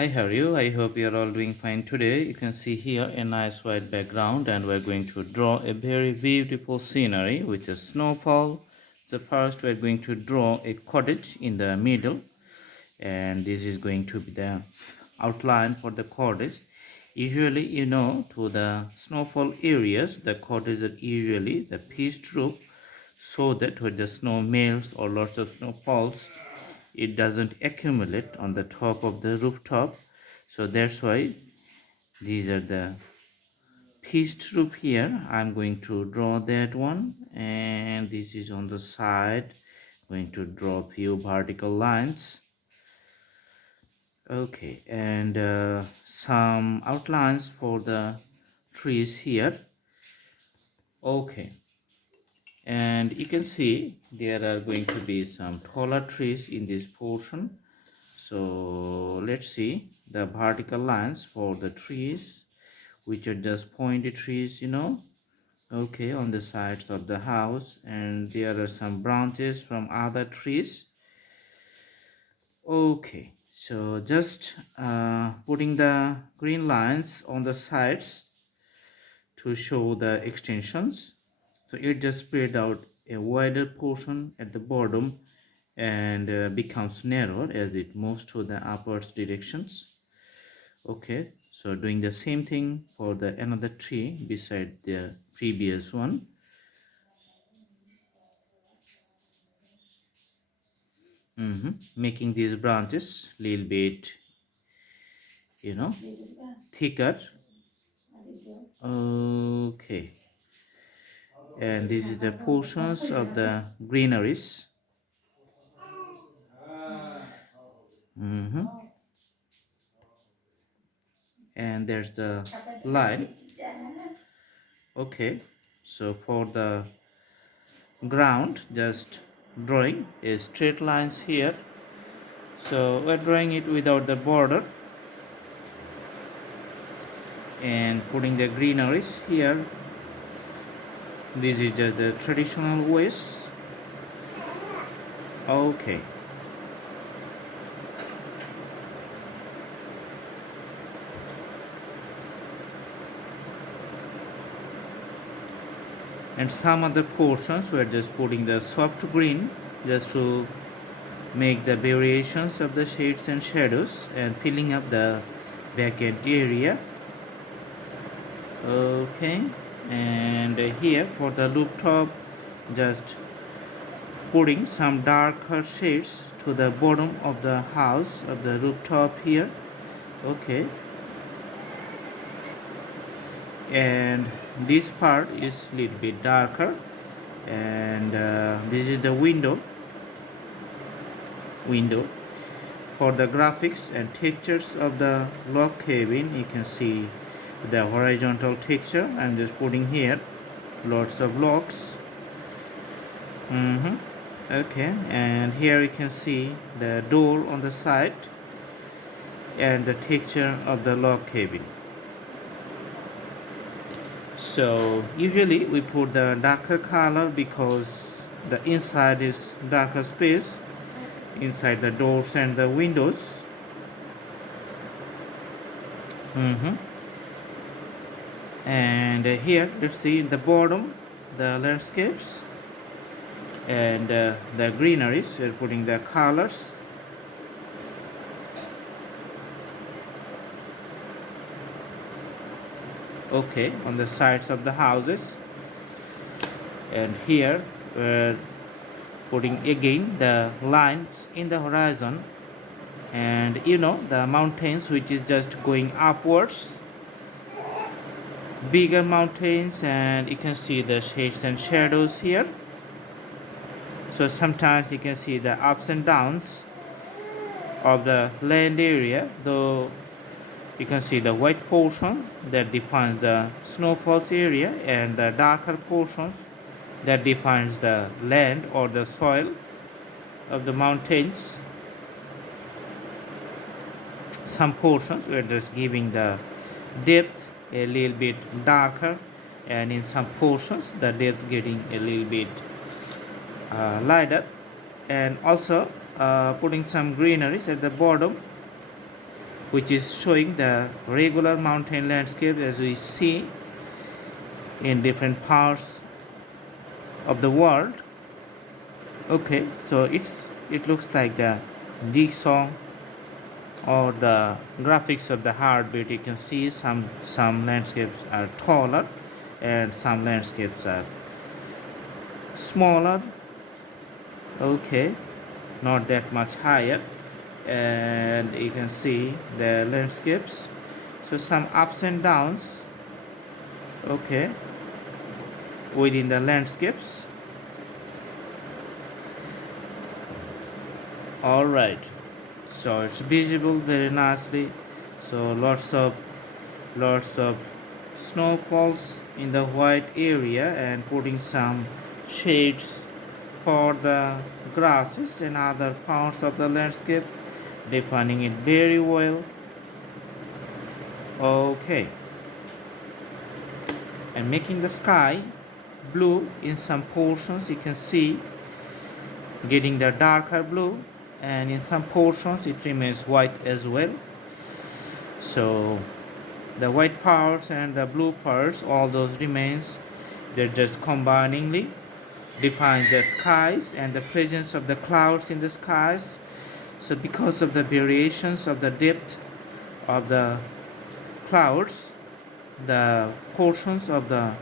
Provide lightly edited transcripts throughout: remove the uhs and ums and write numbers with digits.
Hi, how are you? I hope you're all doing fine today. You can see here a nice white background, and we're going to draw a very beautiful scenery with a snowfall. So first we're going to draw a cottage in the middle, and this is going to be the outline for the cottage. Usually, to the snowfall areas, the cottages are usually the pitched roof, so that when the snow melts or lots of snow falls, it doesn't accumulate on the top of the rooftop. So that's why these are the pitched roof here. I'm going to draw that one, and this is on the side. Going to draw a few vertical lines. Okay, and some outlines for the trees here. Okay, and you can see there are going to be some taller trees in this portion. So let's see the vertical lines for the trees, which are just pointed trees, okay, on the sides of the house, and there are some branches from other trees. Okay, so just putting the green lines on the sides to show the extensions. So it just spread out a wider portion at the bottom and becomes narrower as it moves to the upwards directions. Okay, so doing the same thing for the another tree beside the previous one. Making these branches little bit, you know thicker. Okay, and this is the portions of the greeneries. And there's the line. Okay, so for the ground, just drawing a straight lines here. So we're drawing it without the border and putting the greeneries here. This is just the traditional ways. Okay, and some other portions we're just putting the soft green just to make the variations of the shades and shadows and filling up the vacant area. Okay, and here for the rooftop, just putting some darker shades to the bottom of the house of the rooftop here. Okay, and this part is a little bit darker, and this is the window for the graphics and textures of the log cabin. You can see the horizontal texture. I'm just putting here lots of logs. Okay, and here you can see the door on the side and the texture of the log cabin. So usually we put the darker color because the inside is darker space inside the doors and the windows. And here let's see the bottom, the landscapes and the greeneries. We're putting the colors. Okay, on the sides of the houses, and here we're putting again the lines in the horizon, and the mountains which is just going upwards, bigger mountains, and you can see the shades and shadows here. So sometimes you can see the ups and downs of the land area, though you can see the white portion that defines the snowfalls area and the darker portions that defines the land or the soil of the mountains. Some portions we're just giving the depth a little bit darker, and in some portions the depth getting a little bit lighter, and also putting some greeneries at the bottom which is showing the regular mountain landscape as we see in different parts of the world. Okay, so it looks like the jigsaw or the graphics of the heartbeat. You can see some landscapes are taller and some landscapes are smaller. Okay, not that much higher, and you can see the landscapes, so some ups and downs, okay, within the landscapes. All right, so it's visible very nicely. So lots of snowfalls in the white area and putting some shades for the grasses and other parts of the landscape, defining it very well. Okay, and making the sky blue in some portions. You can see getting the darker blue, and in some portions it remains white as well. So the white parts and the blue parts, all those remains, they're just combiningly define the skies and the presence of the clouds in the skies. So because of the variations of the depth of the clouds, the portions of the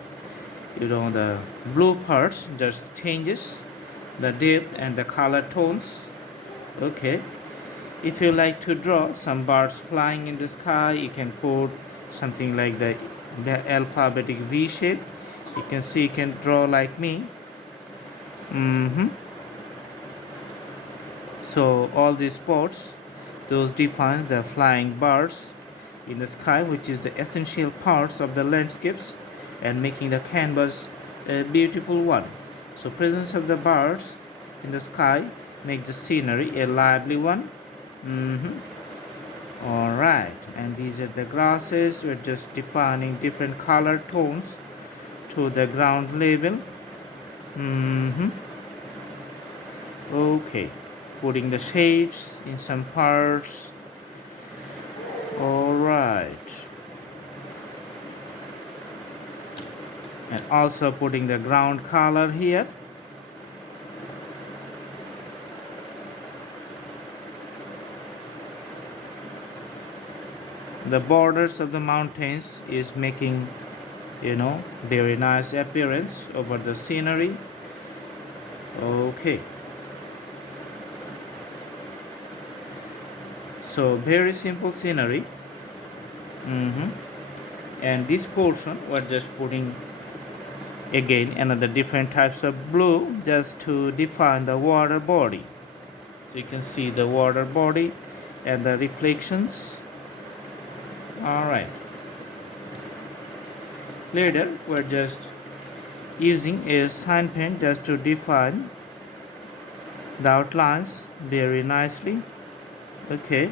the blue parts just changes the depth and the color tones. Okay, if you like to draw some birds flying in the sky, you can put something like the alphabetic V shape. You can see, you can draw like me. So all these spots, those define the flying birds in the sky, which is the essential parts of the landscapes and making the canvas a beautiful one. So presence of the birds in the sky make the scenery a lively one. All right, and these are the grasses. We're just defining different color tones to the ground level. Okay, putting the shades in some parts. All right, and also putting the ground color here. The borders of the mountains is making very nice appearance over the scenery. Okay, so very simple scenery. And this portion we're just putting again another different types of blue just to define the water body. So you can see the water body and the reflections. All right, later we're just using a sign pen just to define the outlines very nicely. Okay,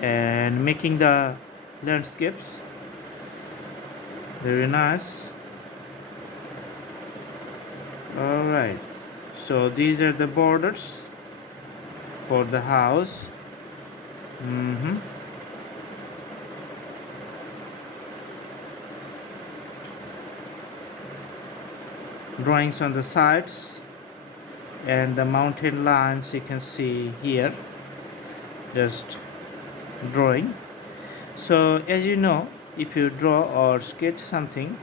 and making the landscapes very nice. All right, so these are the borders for the house. Drawings on the sides and the mountain lines you can see here, just drawing. So as you know, if you draw or sketch something,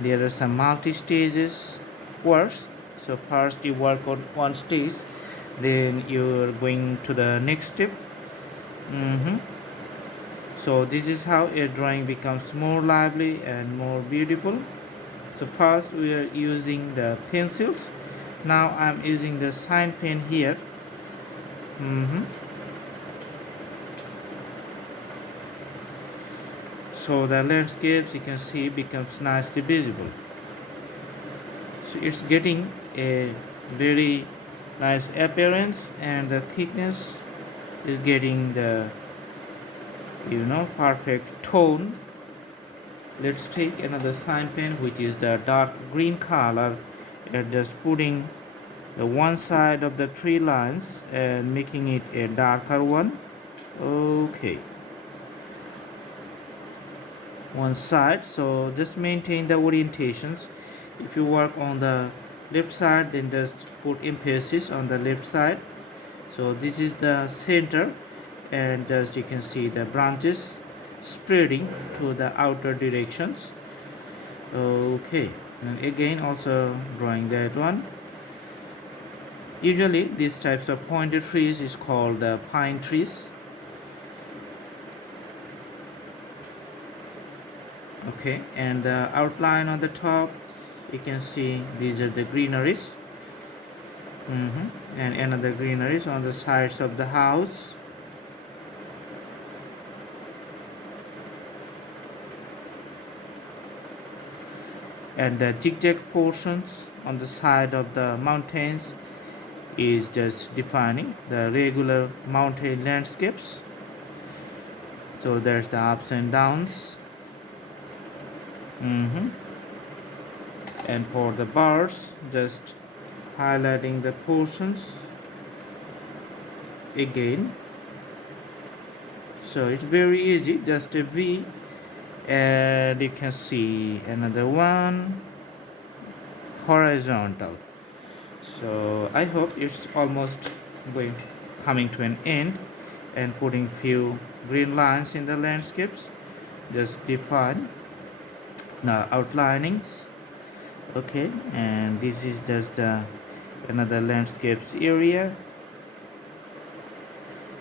there are some multi-stages works. So first you work on one stage, then you're going to the next step. So this is how a drawing becomes more lively and more beautiful. So first we are using the pencils. Now I'm using the sign pen here. So the landscapes you can see becomes nicely visible. So it's getting a very nice appearance, and the thickness is getting the perfect tone. Let's take another sign pen, which is the dark green color, and just putting the one side of the tree lines and making it a darker one. Okay, one side, so just maintain the orientations. If you work on the left side, then just put emphasis on the left side. So this is the center, and just you can see the branches spreading to the outer directions. Okay, and again also drawing that one. Usually these types of pointed trees is called the pine trees. Okay, and the outline on the top, you can see these are the greeneries. And another greeneries on the sides of the house. And the zigzag portions on the side of the mountains is just defining the regular mountain landscapes. So there's the ups and downs. And for the bars, just highlighting the portions again. So it's very easy, just a V, and you can see another one horizontal. So I hope it's almost coming to an end, and putting few green lines in the landscapes, just define the outlinings. Okay, and this is just the another landscapes area.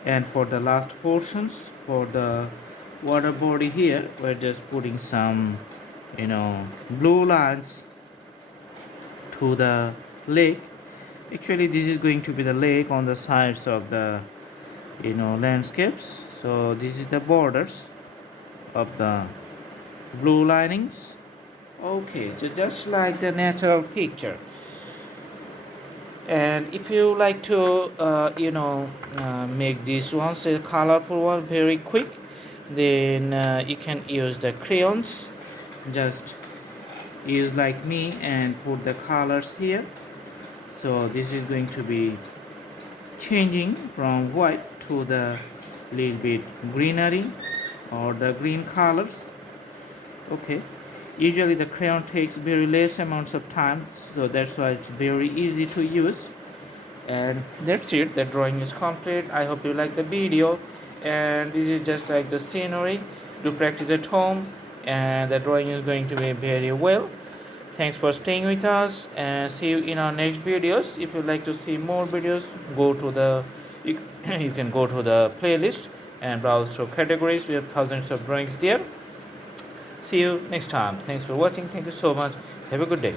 And for the last portions, for the water body here, we're just putting some blue lines to the lake. Actually this is going to be the lake on the sides of the landscapes. So this is the borders of the blue linings. Okay, so just like the natural picture. And if you like to make this one a colorful one very quick, then you can use the crayons. Just use like me and put the colors here. So this is going to be changing from white to the little bit greenery or the green colors. Okay, usually the crayon takes very less amounts of time, so that's why it's very easy to use. And that's it, the drawing is complete. I hope you like the video, and this is just like the scenery. Do practice at home, and the drawing is going to be very well. Thanks for staying with us, and see you in our next videos. If you'd like to see more videos, go to the you, you can go to the playlist and browse through categories. We have thousands of drawings there. See you next time. Thanks for watching. Thank you so much. Have a good day.